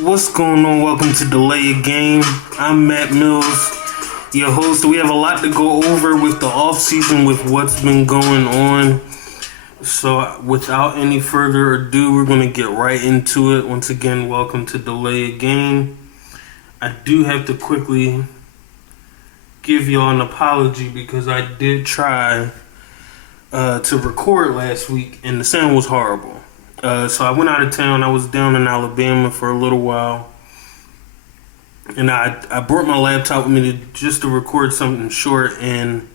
What's going on? Welcome to Delay a Game. I'm Matt Mills, your host. We have a lot to go over with the off season, with what's been going on. So, without any further ado, we're going to get right into it. Once again, welcome to Delay a Game. I do have to quickly give y'all an apology because I did try to record last week and the sound was horrible. So I went out of town. I was down in Alabama for a little while, and I brought my laptop with me to record something short, and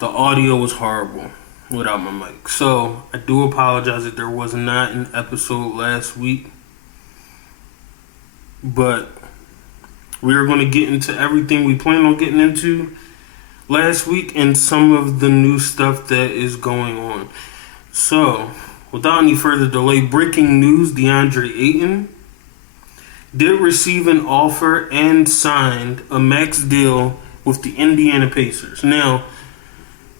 the audio was horrible without my mic. So I do apologize that there was not an episode last week, but we are going to get into everything we planned on getting into last week and some of the new stuff that is going on. So, without any further delay, breaking news: Ayton did receive an offer and signed a max deal with the Indiana Pacers. Now,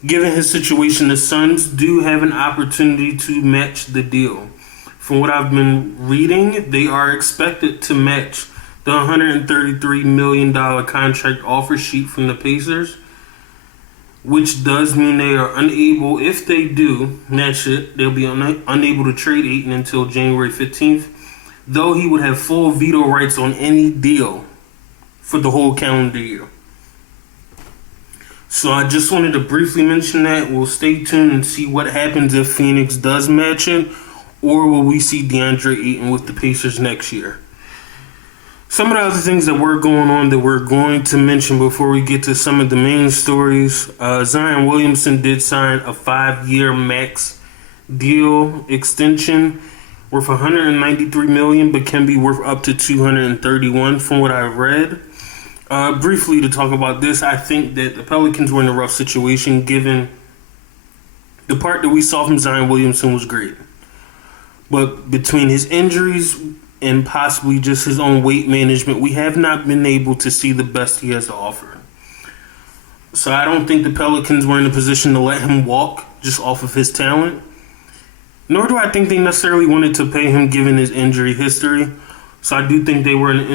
given his situation, the Suns do have an opportunity to match the deal. From what I've been reading, they are expected to match the $133 million contract offer sheet from the Pacers, which does mean they are unable, if they do match it, they'll be unable to trade Ayton until January 15th, though he would have full veto rights on any deal for the whole calendar year. So I just wanted to briefly mention that. We'll stay tuned and see what happens if Phoenix does match it, or will we see DeAndre Ayton with the Pacers next year. Some of the other things that were going on that we're going to mention before we get to some of the main stories. Zion Williamson did sign a 5-year max deal extension worth $193 million, but can be worth up to $231 from what I read. Briefly to talk about this, I think that the Pelicans were in a rough situation given the part that we saw from Zion Williamson was great. But between his injuries and possibly just his own weight management, we have not been able to see the best he has to offer. So I don't think the Pelicans were in a position to let him walk just off of his talent. Nor do I think they necessarily wanted to pay him given his injury history. So I do think they were in an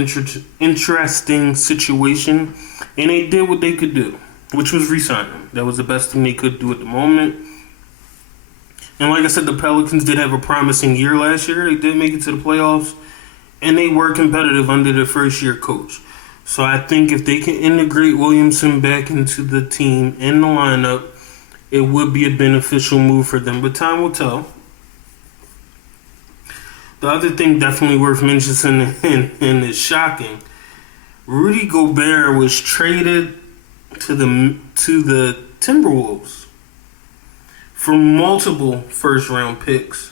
interesting situation. And they did what they could do, which was re-sign him. That was the best thing they could do at the moment. And like I said, the Pelicans did have a promising year last year. They did make it to the playoffs. And they were competitive under their first-year coach. So I think if they can integrate Williamson back into the team and the lineup, it would be a beneficial move for them. But time will tell. The other thing definitely worth mentioning and is shocking, Rudy Gobert was traded to the Timberwolves for multiple first-round picks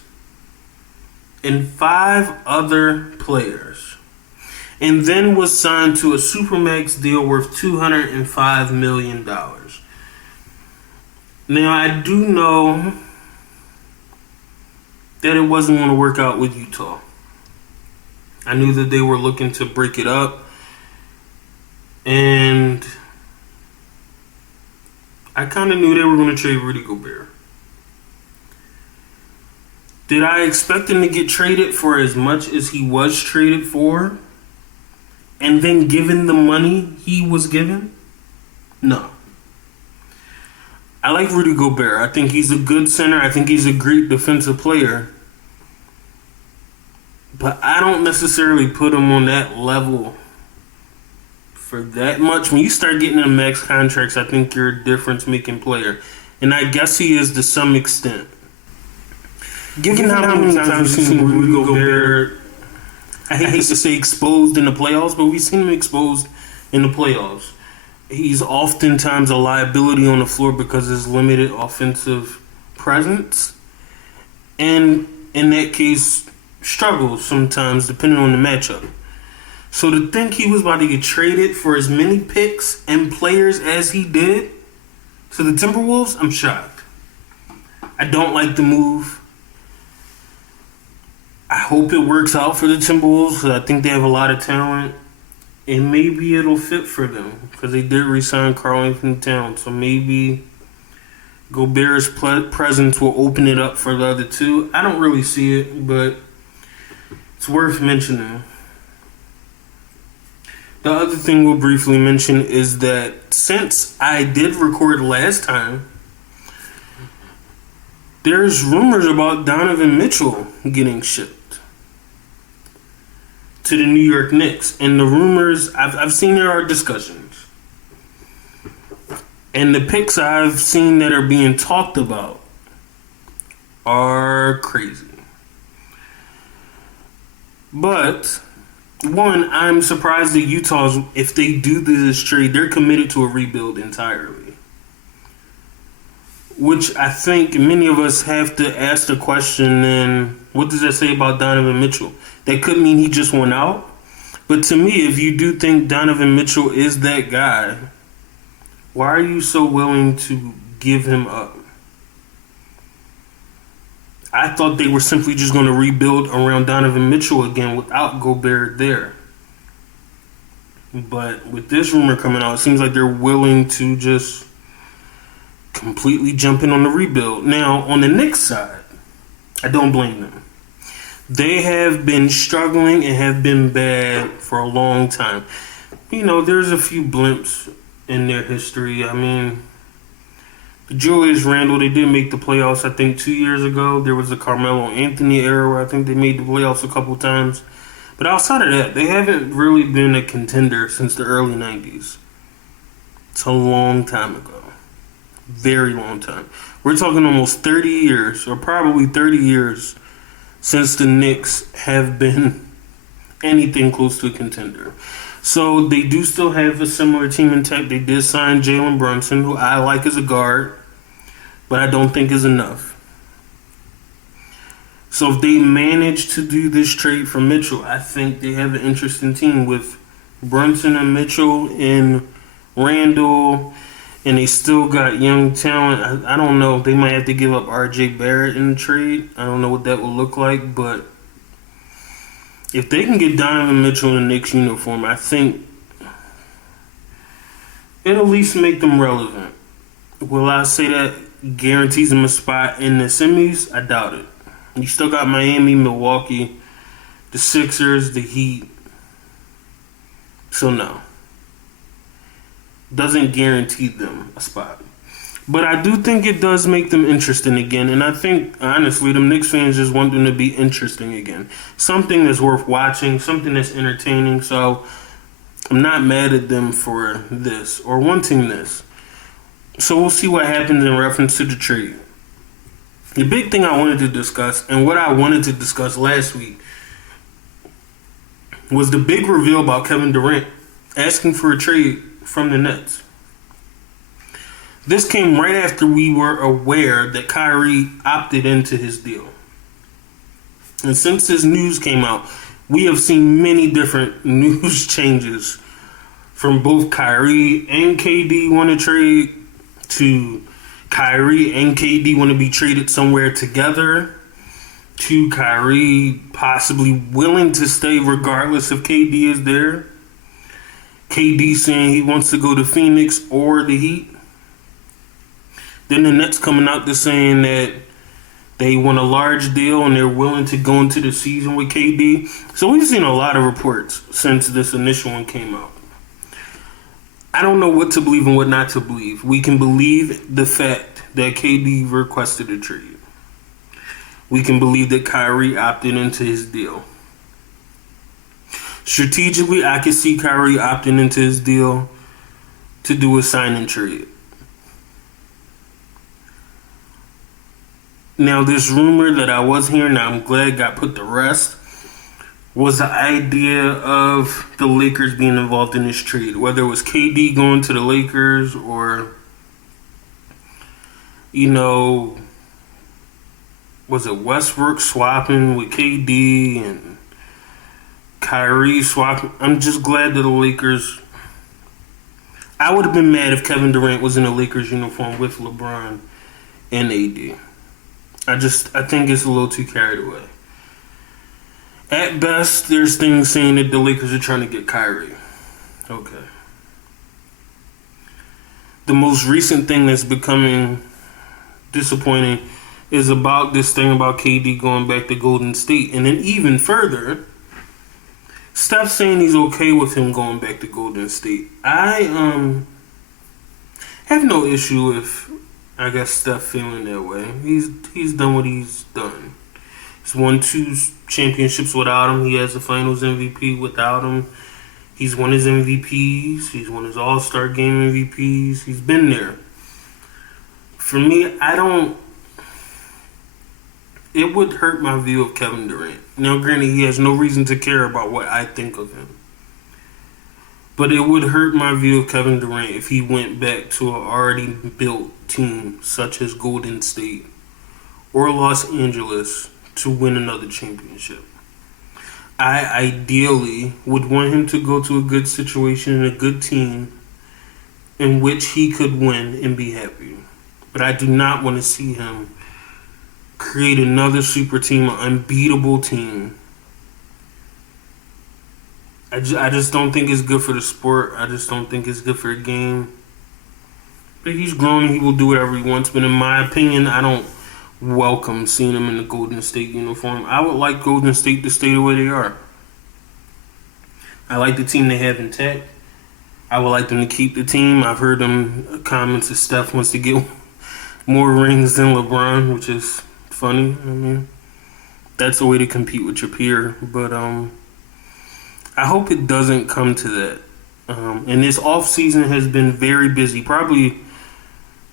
and 5 other players, and then was signed to a supermax deal worth $205 million. Now, I do know that it wasn't going to work out with Utah. I knew that they were looking to break it up, and I kind of knew they were going to trade Rudy Gobert. Did I expect him to get traded for as much as he was traded for? And then given the money he was given? No. I like Rudy Gobert. I think he's a good center. I think he's a great defensive player. But I don't necessarily put him on that level for that much. When you start getting in max contracts, I think you're a difference-making player. And I guess he is to some extent. Given how many times we've seen Rudy Gobert, I hate to say exposed in the playoffs, but we've seen him exposed in the playoffs. He's oftentimes a liability on the floor because of his limited offensive presence. And in that case, struggles sometimes depending on the matchup. So to think he was about to get traded for as many picks and players as he did to the Timberwolves, I'm shocked. I don't like the move. I hope it works out for the Timberwolves because I think they have a lot of talent. And maybe it'll fit for them because they did re-sign Karl-Anthony Towns. So maybe Gobert's presence will open it up for the other two. I don't really see it, but it's worth mentioning. The other thing we'll briefly mention is that since I did record last time, there's rumors about Donovan Mitchell getting shipped to the New York Knicks. And the rumors, I've seen there are discussions. And the picks I've seen that are being talked about are crazy. But, one, I'm surprised that Utah's, if they do this trade, they're committed to a rebuild entirely. Which I think many of us have to ask the question, then what does that say about Donovan Mitchell? That could mean he just went out. But to me, if you do think Donovan Mitchell is that guy, why are you so willing to give him up? I thought they were simply just going to rebuild around Donovan Mitchell again without Gobert there. But with this rumor coming out, it seems like they're willing to just completely jump in on the rebuild. Now, on the Knicks side, I don't blame them. They have been struggling and have been bad for a long time. You know, there's a few blimps in their history. I mean, Julius Randle, they did make the playoffs, I think, 2 years ago. There was the Carmelo Anthony era where I think they made the playoffs a couple times. But outside of that, they haven't really been a contender since the early 90s. It's a long time ago. Very long time. We're talking almost 30 years, or probably 30 years, since the Knicks have been anything close to a contender. So they do still have a similar team intact. They did sign Jalen Brunson, who I like as a guard, but I don't think is enough. So if they manage to do this trade for Mitchell, I think they have an interesting team with Brunson and Mitchell and Randall. And they still got young talent. I don't know. They might have to give up R.J. Barrett in the trade. I don't know what that will look like. But if they can get Donovan Mitchell in the Knicks uniform, I think it'll at least make them relevant. Will I say that guarantees them a spot in the semis? I doubt it. You still got Miami, Milwaukee, the Sixers, the Heat. So no. Doesn't guarantee them a spot. But I do think it does make them interesting again. And I think, honestly, the Knicks fans just want them to be interesting again. Something that's worth watching, something that's entertaining. So I'm not mad at them for this or wanting this. So we'll see what happens in reference to the trade. The big thing I wanted to discuss, and what I wanted to discuss last week, was the big reveal about Kevin Durant asking for a trade from the Nets. This came right after we were aware that Kyrie opted into his deal. And since this news came out, we have seen many different news changes from both Kyrie and KD want to trade to Kyrie and KD want to be traded somewhere together to Kyrie possibly willing to stay regardless if KD is there. KD saying he wants to go to Phoenix or the Heat. Then the Nets coming out to saying that they want a large deal and they're willing to go into the season with KD. So we've seen a lot of reports since this initial one came out. I don't know what to believe and what not to believe. We can believe the fact that KD requested a trade. We can believe that Kyrie opted into his deal. Strategically, I could see Kyrie opting into his deal to do a sign and trade. Now, this rumor that I was hearing, I'm glad got put to rest, was the idea of the Lakers being involved in this trade. Whether it was KD going to the Lakers or, was it Westbrook swapping with KD and Kyrie swapping? I'm just glad that the Lakers... I would have been mad if Kevin Durant was in a Lakers uniform with LeBron and AD. I think it's a little too carried away. At best, there's things saying that the Lakers are trying to get Kyrie. Okay. The most recent thing that's becoming disappointing is about this thing about KD going back to Golden State. And then even further, Steph's saying he's okay with him going back to Golden State. I have no issue with, I guess, Steph feeling that way. He's done what he's done. He's won 2 championships without him. He has the Finals MVP without him. He's won his MVPs. He's won his All-Star Game MVPs. He's been there. For me, it would hurt my view of Kevin Durant. Now, granted, he has no reason to care about what I think of him. But it would hurt my view of Kevin Durant if he went back to an already built team such as Golden State or Los Angeles to win another championship. I ideally would want him to go to a good situation and a good team in which he could win and be happy. But I do not want to see him create another super team, an unbeatable team. I just don't think it's good for the sport. I just don't think it's good for the game. But he's grown. He will do whatever he wants. But in my opinion, I don't welcome seeing him in the Golden State uniform. I would like Golden State to stay the way they are. I like the team they have intact. I would like them to keep the team. I've heard them comments that Steph wants to get more rings than LeBron, which is funny. I mean, that's a way to compete with your peer. But I hope it doesn't come to that. And this offseason has been very busy. Probably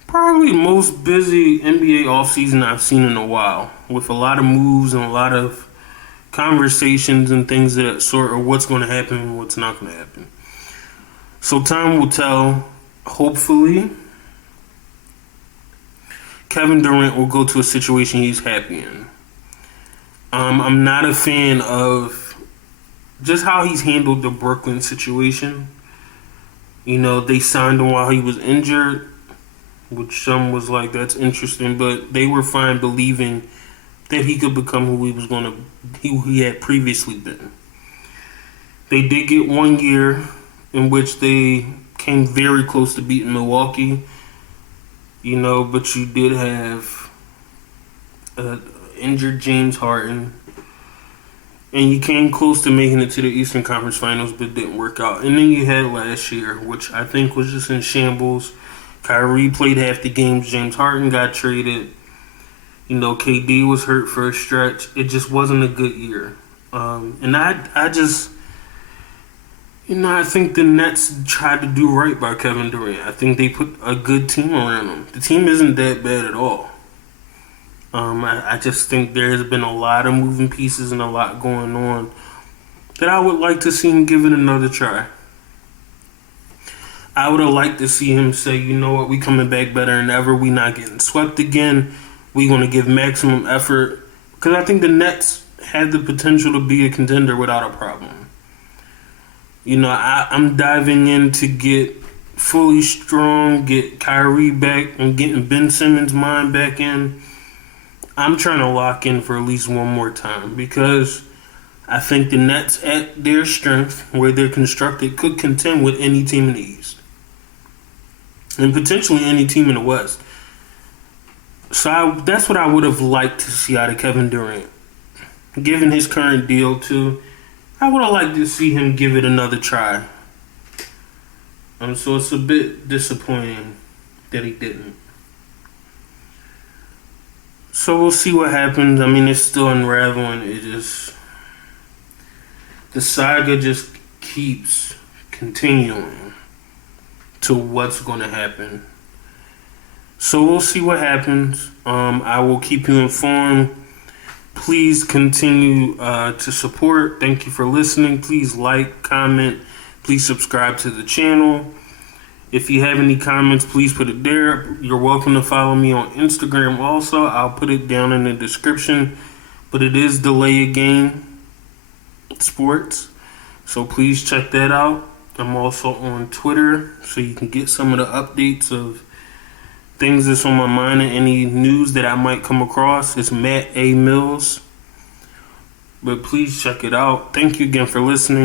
most busy NBA offseason I've seen in a while, with a lot of moves and a lot of conversations and things of that sort of what's going to happen and what's not going to happen. So time will tell. Hopefully, Kevin Durant will go to a situation he's happy in. I'm not a fan of just how he's handled the Brooklyn situation. You know, they signed him while he was injured, which some was like, that's interesting, but they were fine believing that he could become who he had previously been. They did get 1 year in which they came very close to beating Milwaukee, you know, but you did have injured James Harden, and you came close to making it to the Eastern Conference Finals, but didn't work out. And then you had last year, which I think was just in shambles. Kyrie played half the games. James Harden got traded. You know, KD was hurt for a stretch. It just wasn't a good year. And I just, you know, I think the Nets tried to do right by Kevin Durant. I think they put a good team around him. The team isn't that bad at all. I just think there has been a lot of moving pieces and a lot going on that I would like to see him give it another try. I would have liked to see him say, you know what, we coming back better than ever. We not getting swept again. We going to give maximum effort. Because I think the Nets had the potential to be a contender without a problem. You know, I'm diving in to get fully strong, get Kyrie back, and getting Ben Simmons' mind back in. I'm trying to lock in for at least one more time because I think the Nets, at their strength, where they're constructed, could contend with any team in the East. And potentially any team in the West. So that's what I would have liked to see out of Kevin Durant. Given his current deal, too, I would have liked to see him give it another try. So it's a bit disappointing that he didn't. So we'll see what happens. I mean, it's still unraveling. The saga just keeps continuing to what's going to happen. So we'll see what happens. I will keep you informed. Please continue to support. Thank you for listening. Please like, comment. Please subscribe to the channel. If you have any comments, please put it there. You're welcome to follow me on Instagram also. I'll put it down in the description. But it is Delay a Game Sports. So please check that out. I'm also on Twitter, so you can get some of the updates of things that's on my mind and any news that I might come across. It's Matt A. Mills. But please check it out. Thank you again for listening.